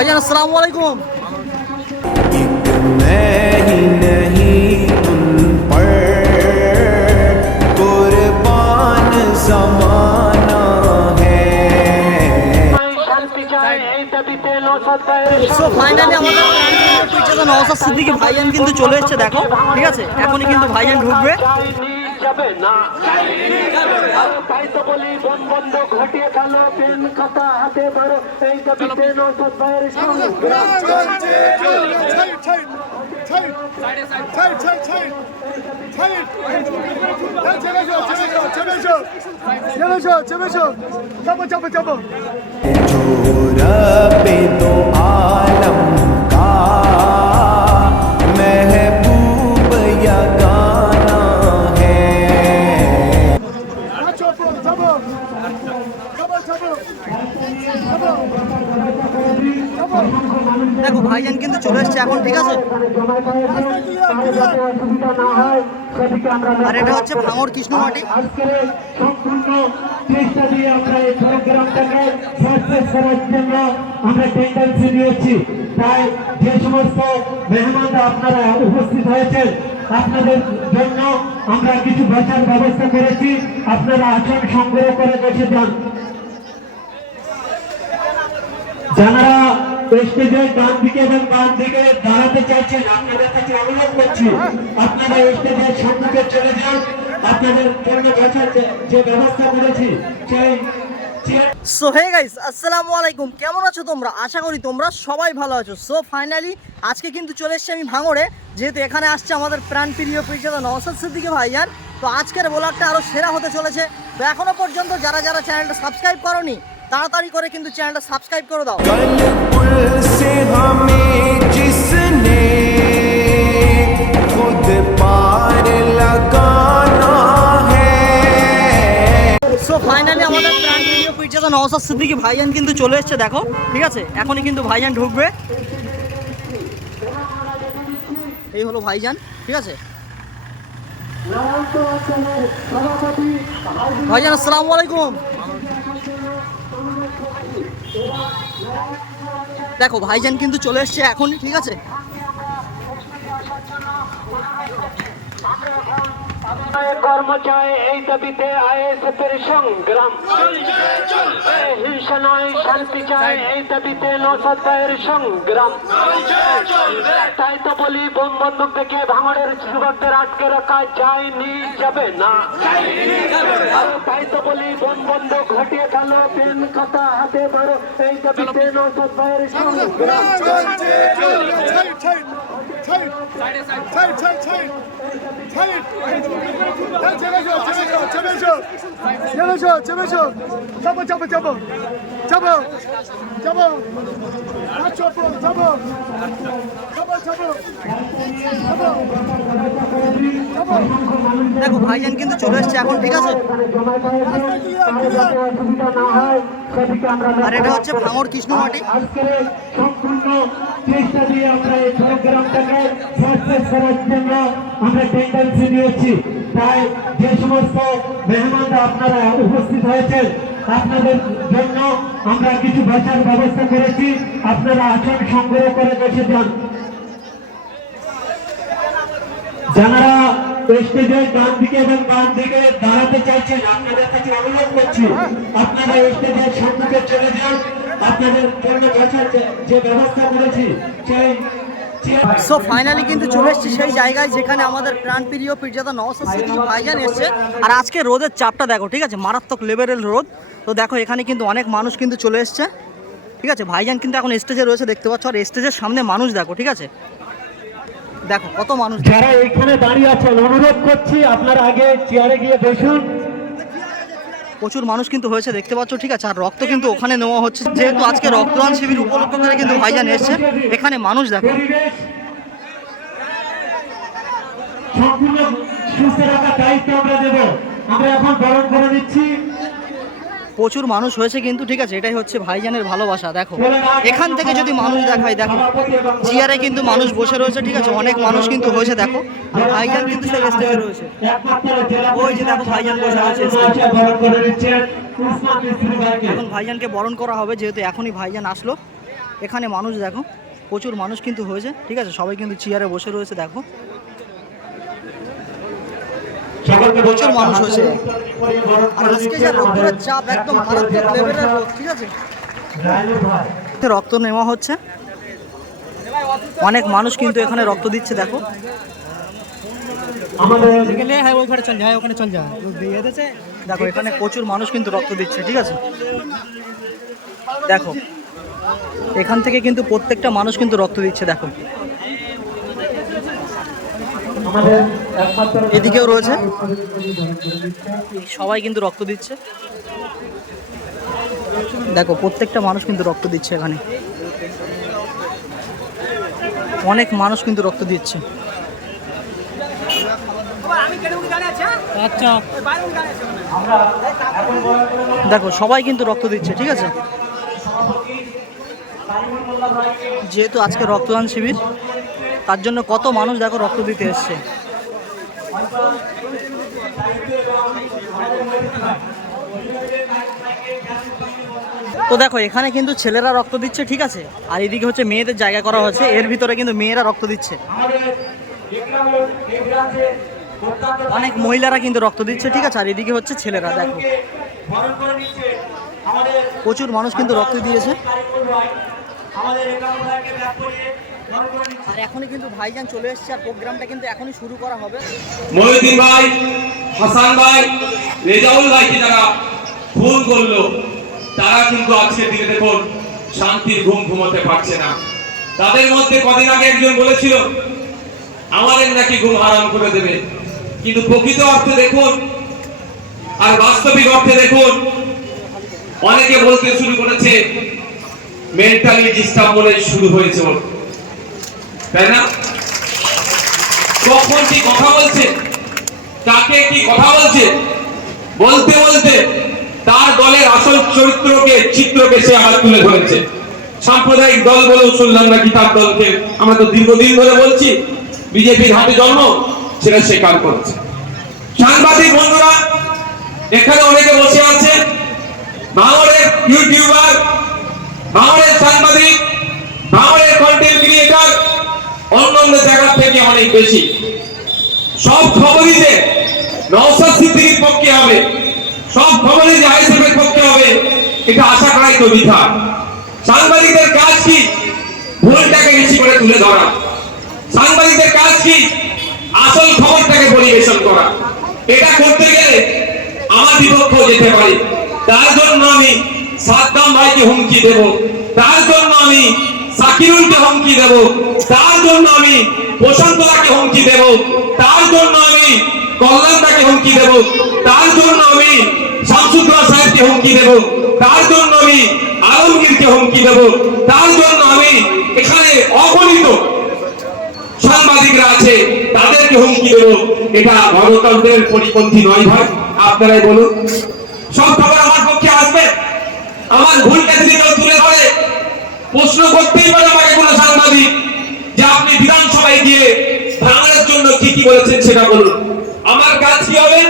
ভাইজান, আসসালামু আলাইকুম। সো ফাইনালি আমাদের নওসাদ সিদ্দিকি ভাইজান কিন্তু চলে এসছে, দেখো। ঠিক আছে? এখনই কিন্তু ভাইয়ান ঢুকবে। যাবে না তাই তো বলি বন বন্ধ ঘটিয়ে গেল পেন কথা হাতে ধরো এই দাবিতে নৌসাদ ভাইয়ের চলো চলো চলো চলো চাপো চাপো চাপো ভাইজান কিন্তু চলে এসেছে এখন, ঠিক আছে? আর এটা হচ্ছে ভাঙর কৃষ্ণমাটি। চেষ্টা দিয়ে তাই সমস্ত মেহমানরা আপনারা উপস্থিত হয়েছেন আপনাদের জন্য আমরা কিছু বসার ব্যবস্থা করেছি আপনারা আসন সংগ্রহ করে বসে যান যারা ডান দিকে এবং দিকে দাঁড়াতে আপনাদের কাছে অনুরোধ করছি, আপনারা সম্মুখে চলে যান। আপনাদের বসার যে- ব্যবস্থা করেছি, সেই সো হে গাইস আসসালামু আলাইকুম। কেমন আছো তোমরা? আশা করি তোমরা সবাই ভালো আছো। সো ফাইনালি আজকে কিন্তু চলে এসেছি আমি ভাঙড়ে। যেহেতু এখানে আসছে আমাদের প্রাণ প্রিয় পরিচালক নওসাদ সিদ্দিকী ভাইয়ান তো আজকের ব্লগটা আরও সেরা হতে চলেছে। তো এখনও পর্যন্ত যারা যারা চ্যানেলটা সাবস্ক্রাইব করনি তাড়াতাড়ি করে কিন্তু চ্যানেলটা সাবস্ক্রাইব করে দাও। সো ফাইনালি আমাদের প্রাণ ভিডিও পিটছে নওসাদ সিদ্দিকি ভাইজান কিন্তু চলে এসছে, দেখো, ঠিক আছে? এখনই কিন্তু ভাইজান ঢুকবে। এই হলো ভাইজান, ঠিক আছে? ভাইজান, আসসালামু আলাইকুম। দেখো ভাইজান কিন্তু চলে এসছে এখন ঠিক আছে? কর্মচারী এই দাবিতে আইএসএফের সংগ্রাম। হিংসা নয়, শান্তি চাই, এই দাবিতে সংগ্রাম। তাই তো বলি, বোম বন্দুক থেকে ভাঙড়ের যুবকদের আটকে রাখা যায়নি, যাবে না। তাই তো বলি, বোম বন্ধ ঘটিয়ে খেলো পেন খাতা হাতে ধরো, এই দাবিতে নৌসাদ ভাইয়ের সংগ্রাম। চাপো চাপো চাপো চাপো চাপো চাপো চাপো দেখো, ভাইজান কিন্তু চলে এসছে এখন, ঠিক আছে? আর এটা হচ্ছে ভাঙর কৃষ্ণমাটি। চেষ্টা দিয়ে আমরা এই প্রোগ্রামটাকে সাকসেস করার জন্য আমরা টেন্ডেন্সি নিয়েছি। তাই যে সমস্ত মেহমানরা আপনারা উপস্থিত হয়েছেন, আপনাদের জন্য আমরা কিছু বসার ব্যবস্থা করেছি। আপনারা আসন, সংগ্রহ করে বসে যান। যারা স্টেজের ডান দিকে এবং বাম দিকে দাঁড়াতে চাইছেন, আপনাদের কাছে অনুরোধ করছি, আপনারা স্টেজের সম্মুখে চলে যান। আপনাদের জন্য বসার যে- যে ব্যবস্থা করেছি সেই সো ফাইনালি কিন্তু চলে এসেছি সেই জায়গায় যেখানে আমাদের প্রাণপ্রিয় পীরজাদা নওসাদ সিদ্দিকী ভাইজান এসছে। আর আজকে রোদের চাপটা দেখো ঠিক আছে? মারাত্মক লেভেলের রোদ। তো দেখো এখানে কিন্তু অনেক মানুষ কিন্তু চলে এসছে ঠিক আছে? ভাইজান কিন্তু এখন স্টেজে রয়েছে দেখতে পাচ্ছ? আর স্টেজের সামনে মানুষ দেখো ঠিক আছে? দেখো কত মানুষ। যারা এখানে দাঁড়িয়ে আছেন অনুরোধ করছি আপনারা আগে চেয়ারে গিয়ে বসুন। প্রচুর মানুষ কিন্তু হয়েছে, দেখতে পাচ্ছ, ঠিক আছে? আর রক্ত কিন্তু ওখানে নেওয়া হচ্ছে। যেহেতু আজকে রক্তদান শিবির উপলক্ষ করে কিন্তু ভাইজান এসছে, এখানে মানুষ দেখো। সম্পূর্ণ সুস্থ রাখার দায়িত্ব আমরা দেব। আমরা এখন বরণ করে নিচ্ছি। প্রচুর মানুষ হয়েছে কিন্তু ঠিক আছে, এটাই হচ্ছে ভাইজানের ভালোবাসা, দেখো। এখান থেকে যদি মানুষ দেখায়, দেখো। চেয়ারে কিন্তু মানুষ বসে রয়েছে, ঠিক আছে? অনেক মানুষ কিন্তু হয়েছে, দেখো। আর ভাইজান কিন্তু সেই স্টেজে রয়েছে। ওই যে দেখো ভাইজান বসে রয়েছে এখন ভাইজানকে বরণ করা হবে, যেহেতু এখনই ভাইজান আসলো। এখানে মানুষ, দেখো, প্রচুর মানুষ কিন্তু হয়েছে, ঠিক আছে? সবাই কিন্তু চেয়ারে বসে রয়েছে, দেখো। প্রচুর মানুষ হয়েছে। আর আজকে যা রোদ্দুরের চাপ একদম মারাত্মক লেভেলের রোদ ঠিক আছে? রক্ত নেওয়া হচ্ছে। অনেক মানুষ কিন্তু এখানে রক্ত দিচ্ছে দেখো। দেখো এখানে প্রচুর মানুষ কিন্তু রক্ত দিচ্ছে ঠিক আছে? দেখো এখান থেকে কিন্তু প্রত্যেকটা মানুষ কিন্তু রক্ত দিচ্ছে দেখো। এদিকেও রয়েছে? সবাই কিন্তু রক্ত দিচ্ছে। দেখো প্রত্যেকটা মানুষ কিন্তু রক্ত দিচ্ছে এখানে। অনেক মানুষ কিন্তু রক্ত দিচ্ছে। আচ্ছা। দেখো সবাই কিন্তু রক্ত দিচ্ছে ঠিক আছে? যেহেতু আজকে রক্তদান শিবির, তার জন্য কত মানুষ দেখো রক্ত দিতে এসছে। তো দেখো, এখানে কিন্তু ছেলেরা রক্ত দিচ্ছে, ঠিক আছে? আর এদিকে হচ্ছে মেয়েদের জায়গা করা হচ্ছে, এর ভিতরে কিন্তু মেয়েরা রক্ত দিচ্ছে। অনেক মহিলারা কিন্তু রক্ত দিচ্ছে, ঠিক আছে? আর এদিকে হচ্ছে ছেলেরা, দেখো। প্রচুর মানুষ কিন্তু রক্ত দিয়েছে। আর এখনই কিন্তু ভাইজান চলে এসেছে আর প্রোগ্রামটা কিন্তু এখনই শুরু করা হবে। মহিউদ্দিন ভাই হাসান ভাই রেজাউল ভাইকে যারা খুন করল তারা কিন্তু আজকের দিনে দেখুন শান্তির ঘুম ঘুমাতে পারছে না। তাদের মধ্যে কদিন আগে একজন বলেছিল আমাদের নাকি ঘুম হারাম করে দেবে। কিন্তু প্রকৃত অর্থে দেখুন আর বাস্তবিক অর্থে দেখুন অনেকে বলতে শুরু করেছে মেন্টালি ডিস্টার্ব বলে শুরু হয়েছে ওর। তাই না? কখন কি কথা বলছে? কাকে কি কথা বলছে? বলতে বলতে তার দলের আসল চরিত্রকে, চিত্রকে সে আবার তুলে ধরেছে। সাম্প্রদায়িক দল বলেও শুনলাম নাকি তার দলকে। আমরা তো দীর্ঘদিন ধরে বলছি, বিজেপির হাতে জন্ম, সেটা স্বীকার করছে। সাংবাদিক বন্ধুরা, এখানে অনেকে বসে আছে। ভাঙড়ের ইউটিউবার ভাঙড়ের সাংবাদিক ভাঙড়ের কন্টেন্ট ক্রিয়েটর অন্য অন্য জায়গা থেকে অনেক বেশি। সব খবরই যে নওসাদ সিদ্দিকীর পক্ষে হবে, সব খবরই যে আইসিএফের পক্ষে হবে, এটা আশা করাই তো বৃথা। সাংবাদিকদের কাজ কি? ভুলটাকে বেশি করে তুলে ধরা। সাংবাদিকদের কাজ কি? আসল খবরটাকে পরিবেশন করা। এটা করতে গেলে আমার বিপক্ষেও যেতে পারি। তার জন্য আমি সাদ্দাম ভাইকে হুমকি দেব। তার জন্য আমি সাকিরুলকে হুমকি দেব। তার জন্য আমি প্রশান্তদাকে হুমকি দেব। তার জন্য আমি কল্যাণদাকে হুমকি দেব। তার জন্য আমি শামসুদ্দোলা সাহেবকে হুমকি দেব। তার জন্য আমি আলমগীরকে হুমকি দেব। তার জন্য আমি এখানে অগণিত সাংবাদিকরা আছে, তাদেরকে হুমকি দেব। এটা গণতন্ত্রের পরিপন্থী নয় ভাই। আপনারাই বলুন। সব খবর আমার পক্ষে আসবে আমার ভুলটা যদি কেউ তুলে ধরে, প্রশ্ন করতেই পারে আমাকে কোনো সাংবাদিক যে আপনি বিধানসভায় গিয়ে ভাঙার জন্য কি কি বলেছেন সেটা বলুন। আমার কাজ কি হবে?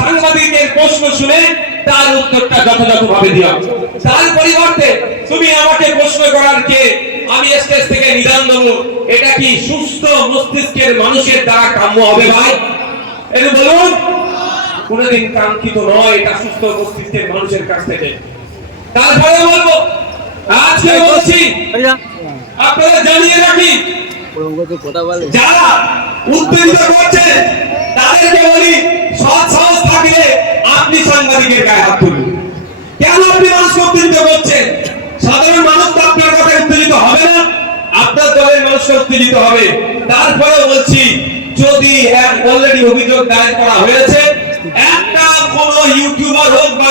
সাংবাদিকের প্রশ্ন শুনে তার উত্তরটা যথাযথভাবে দেওয়া তার পরিবর্তে তুমি আমাকে প্রশ্ন করার কে? আমি স্টেজ থেকে নিদান দেবো। এটা কি সুস্থ মস্তিষ্কের মানুষের দ্বারা কাম্য হবে ভাই? এটা বলুন। কোনোদিন কাঙ্ক্ষিত নয় এটা সুস্থ মস্তিষ্কের মানুষের কাছ থেকে। তারপরে বলব আজকে বলছি আপনারা জানিয়ে রাখি যারা উত্তেজিত করছে তাদেরকে বলি সৎ সাহস থাকলে আপনি সাংবাদিকের গায়ে হাত তুলুন। কেন আপনি মানুষকে উত্তেজিত করছেন? সাধারণ মানুষ তো আপনার কথায় উত্তেজিত হবে না। আপনার দলের মানুষকে উত্তেজিত হবে। তারপরে বলছি যদি অলরেডি অভিযোগ দায়ের করা হয়েছে একটা কোন ইউটিউবার হোক বা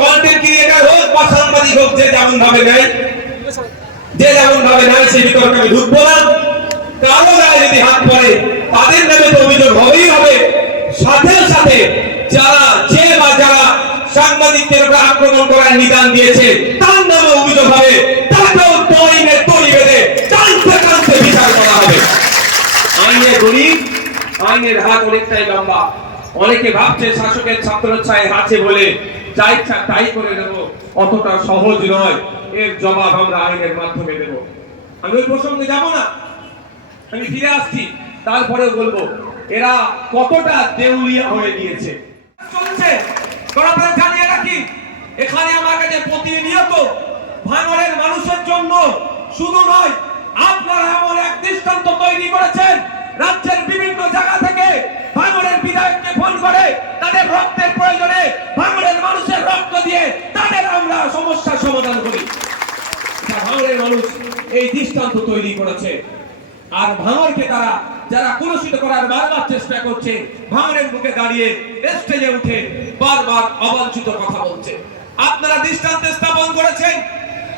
কন্টেন্ট ক্রিয়েটর হোক বা সাংবাদিক হোক, যে যেমন ভাবে নেয়, যে যেমন ভাবে নেয় সেই বিতর্কে আমি ঢুকবো না। কারও গায়ে যদি হাত পড়ে, তাদের নামে তো অভিযোগ হবেই হবে। সাথে সাথে যারা, যে বা যারা সাংবাদিকদের উপর আক্রমণ করার নিদান দিয়েছে, তার নামে অভিযোগ হবে। তাকেও তরিমে তরি বেঁধে টানতে টানতে বিচার করা হবে। আইনের গরিব আইনের হাত অনেকটাই লম্বা। অনেকে ভাবছে শাসকের ছাত্রছায় আছে বলে যা ইচ্ছা তাই করে দেব অতটা সহজ নয়। এর জবাব আমরা আইনের মাধ্যমে দেব। আমি ওই প্রসঙ্গে যাব না। আমি ফিরে আসছি তারপরে বলব, এরা কতটা দেউলিয়া হয়ে গিয়েছে। চলছে। আপনারা জানিয়ে রাখি, এখানে আমার কাছে প্রতিনিয়ত ভাঙড়ের মানুষের জন্য শুধু নয়, আপনারা এমন এক দৃষ্টান্ত তৈরি করেছেন, রাজ্যের বিভিন্ন জায়গা থেকে ভাঙড়ের বিধায়ককে ফোন করে তাদের রক্তের প্রয়োজনে ভাঙড়ের মানুষের রক্ত দিয়ে তাদের আমরা সমস্যার সমাধান করি। ভাঙড়ের মানুষ এই দৃষ্টান্ত তৈরি করেছে। আর ভাঙরকে তারা, যারা কুলসিত করার বারবার চেষ্টা করছে ভাঙরের মুখে দাঁড়িয়ে স্টেজে উঠে বারবার অবাঞ্ছিত কথা বলছে। আপনারা দৃষ্টান্ত স্থাপন করেছেন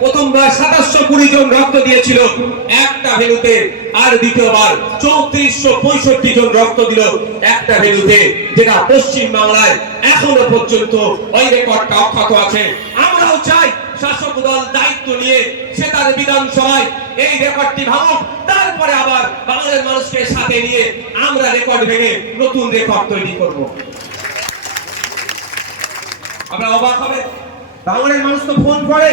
প্রথমবার সাতাশশো কুড়ি জন রক্ত দিয়েছিল একটা ভেলুতে, আর দ্বিতীয়বার চৌত্রিশশো পঁয়ষট্টি জন রক্ত দিল একটা ভেলুতে, যেটা পশ্চিম বাংলায় এখনও পর্যন্ত ওই রেকর্ডটা অক্ষত আছে। আমরাও চাই শাসক দল দায়িত্ব নিয়ে সে তার বিধানসভায় এই রেকর্ডটি ভাঙুক, তারপরে আবার বাংলার মানুষকে সাথে নিয়ে আমরা রেকর্ড ভেঙে নতুন রেকর্ড তৈরি করব। আমরা অবাক হবে বাংলার মানুষ তো ফোন করে।